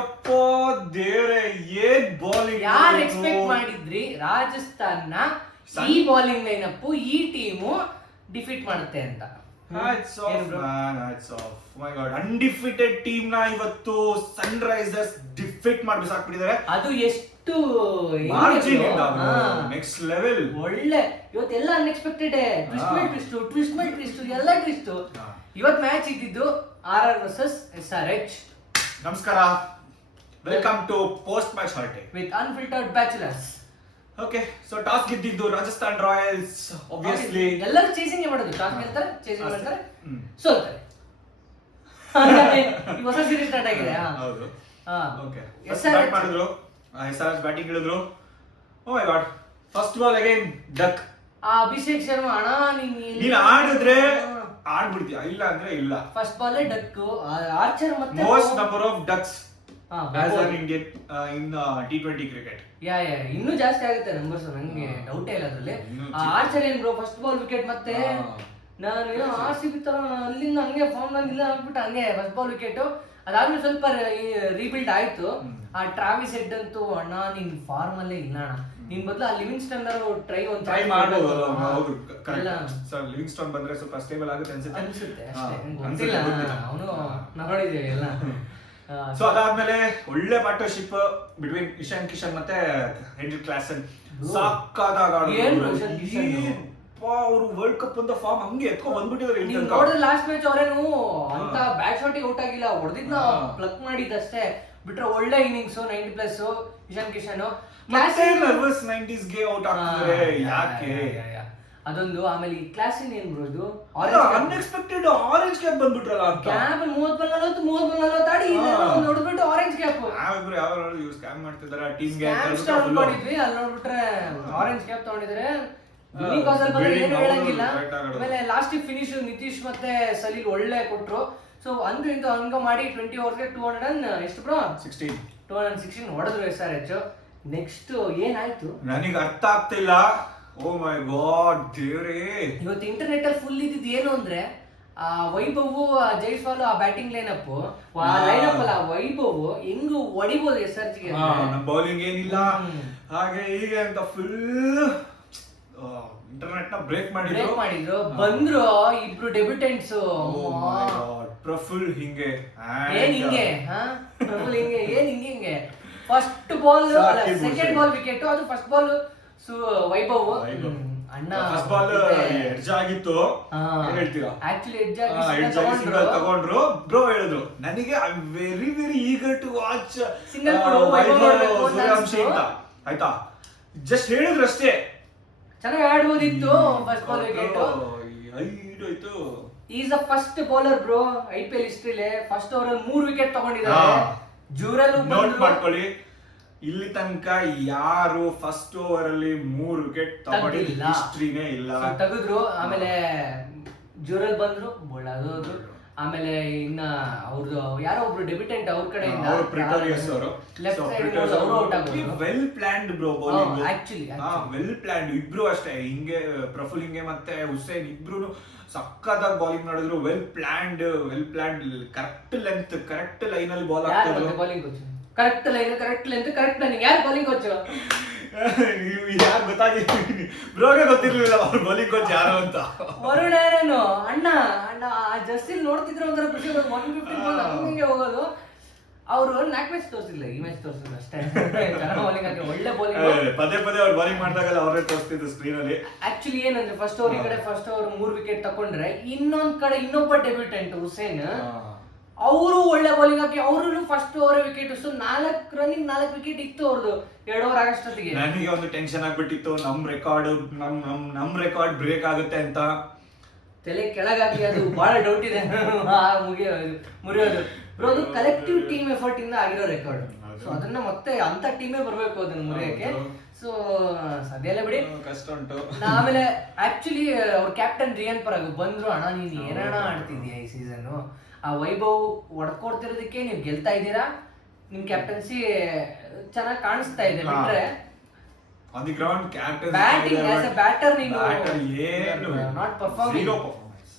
ಯಪ್ಪ ದೇವ್ರೆ ಏನ್ ಬಾಲಿಂಗ್ ಯಾರು ಎಕ್ಸ್ಪೆಕ್ಟ್ ಮಾಡಿದ್ರಿ ರಾಜಸ್ಥಾನ್ನ ಈ ಬಾಲಿಂಗ್ ಲೈನಪ್ ಈ ಟೀಮು ಡಿಫೀಟ್ ಮಾಡುತ್ತೆ ಅಂತ? Hats off man, hats off. Oh my god, undefeated team ನ ಇವತ್ತು ಸನ್ರೈಸರ್ಸ್ ಡಿಫೀಟ್ ಮಾಡಿ ಬಿಸಾಕ್ಬಿಟ್ಟಿದ್ದಾರೆ. ಅದು ಎಷ್ಟು ಮಾರ್ಜಿನ್ ಇಂದ ನೆಕ್ಸ್ಟ್ ಲೆವೆಲ್. ಒಳ್ಳೆ ಇವತ್ತೆಲ್ಲ ಅನ್ಎಕ್ಸ್ಪೆಕ್ಟೆಡ್, ಟ್ವಿಸ್ಟ್ ಮೇಲೆ ಟ್ವಿಸ್ಟ್ ಎಲ್ಲ ಟ್ವಿಸ್ಟ್. ಇವತ್ತು ಮ್ಯಾಚ್ ಇದ್ದಿದ್ದು RR ವರ್ಸಸ್ SRH. ನಮಸ್ಕಾರ, ವೆಲ್ಕಮ್ ಟು ಪೋಸ್ಟ್ ಮ್ಯಾಚ್ ಹಾರ್ಟೆ with unfiltered bachelors. Okay, so toss ಗೆದ್ದಿದ್ದು ರಾಜಸ್ಥಾನ್ ರಾಯಲ್ಸ್. ಆಬ್ವಿಯಸ್ಲಿ ಎಲ್ಲರೂ ಚೇಸಿಂಗ್ ಮಾಡೋದು, ಟಾಸ್ ಗೆಲ್ತಾರೆ, ಚೇಸಿಂಗ್ ಮಾಡ್ತಾರೆ, ಸೋಲ್ತಾರೆ. ಹೊಸ ಸೀರೀಸ್ ಸ್ಟಾರ್ಟ್ ಆಗಿದೆ. ಹೌದು. ಓಕೆ, ಸ್ಟಾರ್ಟ್ ಮಾಡಿದ್ರು. SRH ಬ್ಯಾಟಿಂಗ್ ಇಳಿದ್ರು. Oh my God, first ball again duck. Abhishek Sharma ಅಣ್ಣ ನೀನು ಆಡಿದ್ರೆ ಆಡ್ಬಿಡ್ತೀಯ, ಇಲ್ಲ ಅಂದ್ರೆ ಇಲ್ಲ. First ball duck. ಆರ್ಚರ್ ಮತ್ತೆ most number of ducks as an Indian in T20 cricket. ಯಾ ಇನ್ನೂ ಜಾಸ್ತಿ ಆಗುತ್ತೆ ನಂಬರ್ಸ್, ನಂಗೆ ಡೌಟೇ ಇಲ್ಲ ಅದ್ರಲ್ಲಿ. ಆರ್ಚರ್ ಏನ್ ಬ್ರೋ, ಫಸ್ಟ್ ಬಾಲ್ ವಿಕೆಟ್ ಮತ್ತೆ ನಾನು ಏನೋ RCB ತರ ಅಲ್ಲಿಂದ ಹಂಗೆ ಫಾರ್ಮ್ ನಲ್ಲಿ ಇಲ್ಲ ಅಂದ್ಬಿಟ್ಟು ಹಂಗೆ ಫಸ್ಟ್ ಬಾಲ್ ವಿಕೆಟ್. ಅದಾದ್ಮೇಲೆ ಸ್ವಲ್ಪ ರೀಬಿಲ್ಡ್ ಆಯ್ತು. ಆ ಟ್ರಾವಿಸ್ ಹೆಡ್ ಅಂತೂ ಅಣ್ಣ ನಿನ್ ಫಾರ್ಮ್ ಅಲ್ಲೇ ಇಲ್ಲ ಅಣ್ಣ, ನಿನ್ ಬದಲು ಆ ಲಿವಿಂಗ್ಸ್ಟನ್ ಟ್ರೈ ಮಾಡಬಹುದು. ಹೌದು, ಕರೆಕ್ಟ್. ಸರ್ ಲಿವಿಂಗ್ಸ್ಟನ್ ಬಂದ್ರೆ ಸ್ವಲ್ಪ ಸ್ಟೇಬಲ್ ಆಗುತ್ತೆ ಅನ್ಸುತ್ತೆ ಅಷ್ಟೇ. ಗೊತ್ತಿಲ್ಲ, ಅವನು ನೋಡಿದ್ದೇವೆ ಎಲ್ಲ. ಸೊ ಅದಾದ್ಮೇಲೆ ಒಳ್ಳೆ ಪಾರ್ಟ್ನರ್ಶಿಪ್ ಬಿಟ್ವೀನ್ ಇಶಾನ್ ಕಿಶನ್ ಮತ್ತೆ ಹೆನ್ರಿ ಕ್ಲಾಸನ್. ಸಾಕಾದಾಗ ಅವರು ವರ್ಲ್ಡ್ ಕಪ್ ಅಂತ ಫಾರ್ಮ್ ಹಂಗೆ ಎತ್ಕೊಂಡ್ ಬಂದ್ಬಿಟ್ಟಿದ್ದಾರೆ. ನೋಡಿದ್ರೆ ಲಾಸ್ಟ್ ಮ್ಯಾಚ್ ಅವರೇನು ಅಂತ ಬ್ಯಾಟ್ ಶಾಟಿಗೆ ಔಟ್ ಆಗಿಲ್ಲ, ಹೊಡೆದಿದ್ನ ಪ್ಲಕ್ ಮಾಡಿದ್ದಷ್ಟೇ ಬಿಟ್ರೆ ಒಳ್ಳೆ innings 90+ Ishan Kishan. Nervous 90s ಗೆ ಔಟ್ ಆಗ್ತಿದ್ದಾರೆ, ಯಾಕೆ ಅದೊಂದು. ಆಮೇಲೆ ಈ ಕ್ಲಾಸಿನ್ ಏನ್ ಬರೋದು ಅನ್ಎಕ್ಸ್ಪೆಕ್ಟೆಡ್ ಆರೆಂಜ್ ಕ್ಯಾಪ್ ಬಂದ್ಬಿಟ್ರಲ್ಲ. ಕ್ಯಾಪ್ 30 ಆಡಿ ನೋಡ್ಬಿಟ್ಟು ಆರೆಂಜ್ ಕ್ಯಾಪ್. ನಾವಿಬ್ರು ಯಾವ ಇವ್ರು ಸ್ಕ್ಯಾಮ್ ಮಾಡ್ತಿದ್ದಾರೆ ಟೀಮ್ ಗೆ ನೋಡಿದ್ವಿ, ಅಲ್ಲಿ ನೋಡ್ಬಿಟ್ರೆ ಆರೆಂಜ್ ಕ್ಯಾಪ್ ತಗೊಂಡಿದ್ರೆ ಏನು ಹೇಳಂಗಿಲ್ಲ. ಆಮೇಲೆ ಲಾಸ್ಟ್ ಫಿನಿಶ್ ನಿತೀಶ್ ಮತ್ತೆ ಸಲೀಲ್ ಒಳ್ಳೆ ಕೊಟ್ರು. ಸೊ ಅಂದು ಇಂದು ಹಂಗ ಮಾಡಿ 20 ಓವರ್ಗೆ 200 ಎಷ್ಟು ಬ್ರೋ 216 ಹೊಡೆದ್ರು SRH. ನೆಕ್ಸ್ಟ್ ಏನಾಯ್ತು ನನಗೆ ಅರ್ಥ ಆಗ್ತಿಲ್ಲ. ಓ ಮೈ ಗಾಡ್ ದೇವ್ರೇ, ಇವತ್ತು ಇಂಟರ್ನೆಟ್ ಅಲ್ಲಿ ಫುಲ್ ಇದ್ದಿದ್ದು ಏನು ಅಂದ್ರೆ ಆ ವೈಭವ್ ಜೈಸ್ವಾಲ್ ಆ ಬ್ಯಾಟಿಂಗ್ ಲೈನಪ್ ಅಲ್ಲ, ವೈಭವ್ ಹೆಂಗ್ ಹೊಡಿಬಹುದು SRH ಗೆ. ನಮ್ಮ ಬೌಲಿಂಗ್ ಏನಿಲ್ಲ ಹಾಗೆ ಹೀಗೆ ಅಂತ ಫುಲ್ ಇಂಟರ್ನೆಟ್ ನ ಬ್ರೇಕ್ ಮಾಡಿದ್ರು. ಬಂದ್ರು ಇಬ್ರು ಡೆಬ್ಯೂಟೆಂಟ್ಸ್. Praful Hinge Praful Hinge first ball second ball wicket, ಅದು ಫಸ್ಟ್ ಬಾಲ್ ವೈಭವ್ ಅಣ್ಣ. ಫಸ್ಟ್ ಬಾಲ್ ಎಡ್ಜ್ ಆಗಿತ್ತು, ಹೇಳ್ತೀರಾ? ಆಕ್ಚುಲಿ ಎಡ್ಜ್ ತಗೊಂಡ್ರು ಬ್ರೋ. ಹೇಳಿದ್ರು ನನಗೆ I am very eager to watch single Suryavanshi ಅಂತ. ಆಯ್ತಾ, ಜಸ್ಟ್ ಹೇಳಿದ್ರು ಅಷ್ಟೇ. ಚೆನ್ನಾಗಿ ಆಡ್ಬೋದಿತ್ತು. ಫಸ್ಟ್ ಬಾಲ್ ವಿಕೆಟ್ ಆಯ್ತು. Is a first bowler bro IPL ಹಿಸ್ಟ್ರಿಲೇ ಫಸ್ಟ್ ಓವರ್ 3 ವಿಕೆಟ್ ತಗೊಂಡಿದ್ದಾರೆ. ಜೂರಲ್ ನೋಟ್ ಮಾಡ್ಕೊಳ್ಳಿ, ಇಲ್ಲಿ ತನಕ ಯಾರು ಫಸ್ಟ್ ಓವರ್ ಅಲ್ಲಿ 3 ವಿಕೆಟ್ ತಗೊಂಡಿಲ್ಲ ಹಿಸ್ಟ್ರಿನೇ ಇಲ್ಲ. ತೆಗೆದ್ರು. ಆಮೇಲೆ ಜೂರಲ್ ಬಂದ್ರು, ಬೋಳಾದ್ರು. ಆಮೇಲೆ ಇನ್ನ ಅವ್ರದ್ದು ಯಾರೋ ಒಬ್ರು ಡೆಬ್ಯೂಟೆಂಟ್ ಅವ್ರ ಕಡೆಯಿಂದ ಲೆಫ್ಟ್ ಸೈಡ್ ಅವರು ಔಟ್ ಆಗೋದು. Well planned bro bowling, actually well planned. ಇಬ್ರು ಅಷ್ಟೇ, ಹಿಂಗೆ ಪ್ರಫುಲ್ ಹಿಂಗೆ ಮತ್ತೆ ಹುಸೇನ್ ಇಬ್ರು ಸಕ್ಕತ್ತಾಗಿ ಬೌಲಿಂಗ್ ಮಾಡಿದ್ರು. Well planned, correct length, correct line ಅಲ್ಲಿ ಬಾಲ್ ಆಗ್ತಿದ್ರು. Bowling coach correct line, correct length, correct planning. ಯಾರು ಬೌಲಿಂಗ್ ಕೋಚ್? ಯಾರು ಗೊತ್ತಾಗಿಲ್ಲ ಬ್ರೋಗೆ, ಗೊತ್ತಿರ್ಲಿಲ್ಲ ಅವ್ರ ಬೌಲಿಂಗ್ ಕೋಚ್ ಯಾರು ಅಂತ. ವರುಣ್ ಅಣ್ಣ ಜಸ್ಟಿನ್ ನೋಡ್ತಿದ್ರು ಒಂಥರ ಖುಷಿ. 150 ಹಿಂಗೆ ಹೋಗೋದು. ಅವರು 4 ಮ್ಯಾಚ್ ತೋರಿಸಿಲ್ಲ, ಈ ಮ್ಯಾಚ್ ತೋರಿಸಿದ್ರು ಅಷ್ಟೇ. ಚೆನ್ನಾಗಿ ಬೌಲಿಂಗ್ ಹಾಕಿ ಒಳ್ಳೆ ಬೌಲಿಂಗ್. ಪದೇ ಅವ್ರು ಬೌಲಿಂಗ್ ಮಾಡಿದಾಗಲ್ಲ ಅವರೇ ತೋರಿಸ್ತಿದ್ರು ಸ್ಕ್ರೀನ್ ಅಲ್ಲಿ. ಆಕ್ಚುಲಿ ಏನಂದ್ರೆ ಫಸ್ಟ್ ಓವರ್ ಈ ಕಡೆ ಫಸ್ಟ್ ಓವರ್ 3 ವಿಕೆಟ್ ತಕೊಂಡ್ರೆ, ಇನ್ನೊಂದ್ ಕಡೆ ಇನ್ನೊಬ್ಬ ಡೆಬ್ಯೂಟೆಂಟ್ ಹುಸೇನ್, ಅವರು ಒಳ್ಳೆ ಬೌಲಿಂಗ್ ಹಾಕಿ ಅವರು first over wicket. So 4 running 4 wicket ಇತ್ತು ಅವ್ರದ್ದು 2 ಓವರ್ ಆಗಷ್ಟೊತ್ತಿಗೆ. ನನಗೆ ಒಂದು ಟೆನ್ಷನ್ ಆಗ್ಬಿಟ್ಟಿತ್ತು, ನಮ್ ರೆಕಾರ್ಡ್ ಬ್ರೇಕ್ ಆಗುತ್ತೆ ಅಂತ. ತಲೆ ಕೆಳಗಾಗಿ ಅದು ಬಹಳ ಡೌಟ್ ಇದೆ. ಮುರಿಯೋದು ಬ್ರೋ, ಅದು ಕಲೆಕ್ಟಿವ್ ಟೀಮ್ ಎಫರ್ಟ್ ಇಂದ ಆಗಿರೋ ರೆಕಾರ್ಡ್. ಸೊ ಅದನ್ನ ಮತ್ತೆ ಅಂತ ಟೀಮೇ ಬರ್ಬೇಕು ಅದನ್ನ ಮುರಿಯಕ್ಕೆ. ಸೊ ಸದ್ಯ ಎಲ್ಲ ಬಿಡಿ, ಕಷ್ಟ ಉಂಟು. ಆಮೇಲೆ ಆಕ್ಚುಲಿ ಅವ್ರ ಕ್ಯಾಪ್ಟನ್ ರಿಯಾನ್ ಪರಾಗ್ ಬಂದ್ರು. ಅಣ್ಣ ನೀನ್ ಏನಣ್ಣ ಆಡ್ತಿದ್ಯಾ ಈ ಸೀಸನ್, ಆ ವೈಭವ್ ಹೊಡ್ಕೊಡ್ತಿರೋದಕ್ಕೆ ನೀವು ಗೆಲ್ತಾ ಇದ್ದೀರಾ, ನಿಮ್ ಕ್ಯಾಪ್ಟನ್ಸಿ ಚೆನ್ನಾಗಿ ಕಾಣಿಸ್ತಾ ಇದೆ. ಬಿಟ್ರೆ on the ground captain batting as A batter ನೀನು ಏನು not performing.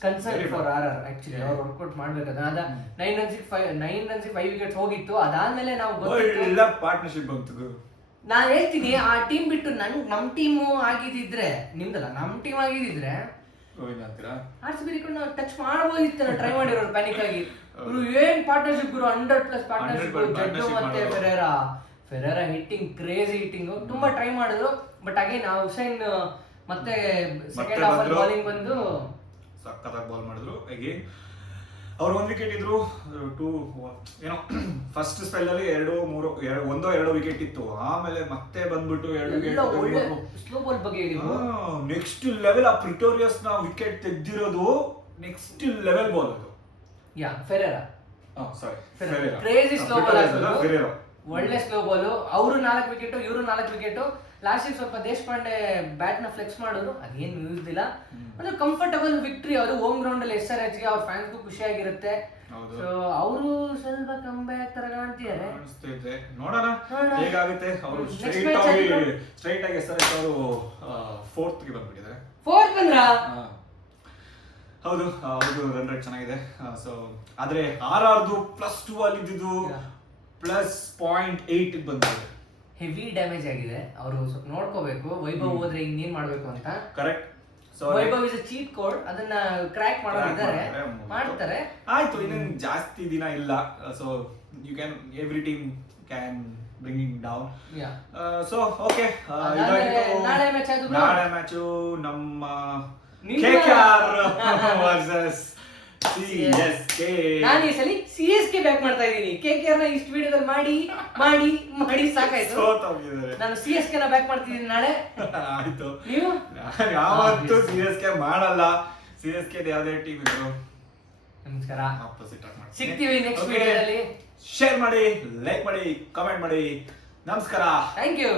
Concern for RR actually ಅವ್ರು ವರ್ಕೌಟ್ ಮಾಡ್ಬೇಕಾದ್ರೆ ಅದ 9 ರನ್ಸ್ 5 ವಿಕೆಟ್ಸ್ ಹೋಗಿತ್ತು. ಅದಾದ್ಮೇಲೆ ನಾವು ಒಳ್ಳೆ ಪಾರ್ಟ್ನರ್ಶಿಪ್ ಬಂತು. ನಾನ್ ಹೇಳ್ತೀನಿ ಆ ಟೀಮ್ ಬಿಟ್ಟು ನಮ್ ಟೀಮ್ ಆಗಿದ್ರೆ ನಿಮ್ದಲ್ಲ ನಮ್ ಟೀಮ್ ಆಗಿದ್ರೆ RCB ರಿಕಾರ್ಡ್ ನಾವು ಟಚ್ ಮಾಡಬಹುದಿತ್ತು. ಟ್ರೈ ಮಾಡಿರೋರು ಪ್ಯಾನಿಕ್ ಆಗಿ. ಏನ್ ಪಾರ್ಟ್ನರ್ಶಿಪ್ ಗುರು 100+ ಪಾರ್ಟ್ನರ್ಶಿಪ್. ಜಡ್ಡು ಮತ್ತೆ ಫೆರೇರಾ ಹಿಟ್ಟಿಂಗ್ ಕ್ರೇಜಿ ಹಿಟ್ಟಿಂಗ್ ತುಂಬಾ ಟ್ರೈ ಮಾಡಿದ್ರು. ಬಟ್ ಅಗೇನ್ ಹುಸೈನ್ ಮತ್ತೆ ಸೆಕೆಂಡ್ ಹಾಫ್ ಅಲ್ಲಿ ಬೌಲಿಂಗ್ ಬಂದು ಸಕ್ಕತ್ತಾಗಿ ಬಾಲ್ ಮಾಡಿದ್ರು. ಅಗೇನ್ ಅವ್ರು 1 ವಿಕೆಟ್ ಇದ್ರು. ಏನೋ ಫಸ್ಟ್ ಸ್ಪೆಲ್ ಅಲ್ಲಿ 1-2 ವಿಕೆಟ್ ಇತ್ತು. ಆಮೇಲೆ ಮತ್ತೆ ಬಂದ್ಬಿಟ್ಟು 2 ವಿಕೆಟ್ ಸ್ಲೋ ಬಾಲ್ ಬಗ್ಗೆ ನೆಕ್ಸ್ಟ್ ಲೆವೆಲ್. ಆ ಪ್ರಿಟೋರಿಯಸ್ ನ ವಿಕೆಟ್ ತೆಗ್ದಿರೋದು ನೆಕ್ಸ್ಟ್ ಲೆವೆಲ್ ಬಾಲ್ ಅದು. ಫೆರೇರಾ ಸಾರಿ ಕ್ರೇಜಿ ಸ್ಲೋ ಬಾಲ್. ಒಳ್ಳೆ ಸ್ಲೋ ಬಾಲ್. ಅವರು 4 ವಿಕೆಟ್ ಇವರು 4 ವಿಕೆಟ್. ಲಾಸ್ಟ್ ಸ್ವಲ್ಪ ದೇಶಪಾಂಡೆ ಬ್ಯಾಟ್ ನ ಫ್ಲೆಕ್ಸ್ ಮಾಡಿದ್ರು. ಅದೇನು ಯೂಸ್ ಇಲ್ಲ. ಅಂದ್ರೆ ಕಂಫರ್ಟಬಲ್ ವಿಕ್ಟ್ರಿ. ಅವರು ಹೋಮ್ ಗ್ರೌಂಡ್ ಅಲ್ಲಿ SRH ಗೆ ಅವ್ರ ಫ್ಯಾನ್ಸ್ಗೂ ಖುಷಿಯಾಗಿರುತ್ತೆ. ಸೊ ಅವರು ಸ್ವಲ್ಪ ಕಂಬ್ಯಾಕ್ ತರ ಕಾಣ್ತಿದ್ದಾರೆ. ನೋಡೋಣ ಹೇಗಾಗುತ್ತೆ. ಅವರು ಸ್ಟ್ರೈಟ್ ಆಗಿ SRH ಅವರು 4th ಗೆ ಬಂದ್ಬಿಟ್ಟಿದ್ದಾರೆ. 4th ಬಂದ್ರ ಹೌದು ರನ್ ರೇಟ್ ಚೆನ್ನಾಗಿದೆ. ಸೊ ಆದ್ರೆ RRದು +2 ಅಲ್ಲಿ ಇದ್ದಿದ್ದು +0.8 ಬಂದಿದೆ. ಹೆವಿ ಡ್ಯಾಮೇಜ್ ಆಗಿದೆ. ಅವರು ನೋಡ್ಕೋಬೇಕು. ವೈಭವ್ ಹೋದ್ರೆ ಇನ್ನೇನ್ ಮಾಡ್ಬೇಕು ಅಂತ. Correct. So Vaibhav is a cheat code. ಅದನ್ನ ಕ್ರ್ಯಾಕ್ ಮಾಡೋರಿದ್ದಾರೆ, ಮಾಡ್ತಾರೆ. ಆಯ್ತು, ಇನ್ನೇನು ಜಾಸ್ತಿ ದಿನ ಇಲ್ಲ. So you can every team can bringing down. So okay, ನಾಳೆ ಮ್ಯಾಚು ನಮ್ಮ KKR ವರ್ಸಸ್ CSK. ನಾನು ಈ ಸಲ CSK ಬ್ಯಾಕ್ ಮಾಡ್ತಾ ಇದ್ದೀನಿ. KKR ನ ಇಷ್ಟು ವಿಡಿಯೋದಲ್ಲಿ ಮಾಡಿ ಸಾಕಾಯ್ತು. ನಾನು CSK ನ ಬ್ಯಾಕ್ ಮಾಡ್ತಿದ್ದೀನಿ ನಾಳೆ. ಆಯ್ತು. ನೀವು? ಯಾವತ್ತೂ CSK ಮಾಡಲ್ಲ. CSK ಯಾವ್ದೇ ಟೀಮ್ ಇದ್ರು ನಮಸ್ಕಾರ, ಆಪೋಸಿಟ್ ಆಗಿ ಮಾಡ್ತೀನಿ. ಸಿಗ್ತೀವಿ ನೆಕ್ಸ್ಟ್ ವಿಡಿಯೋದಲ್ಲಿ. ಶೇರ್ ಮಾಡಿ, ಲೈಕ್ ಮಾಡಿ, ಕಮೆಂಟ್ ಮಾಡಿ. ನಮಸ್ಕಾರ. Thank you.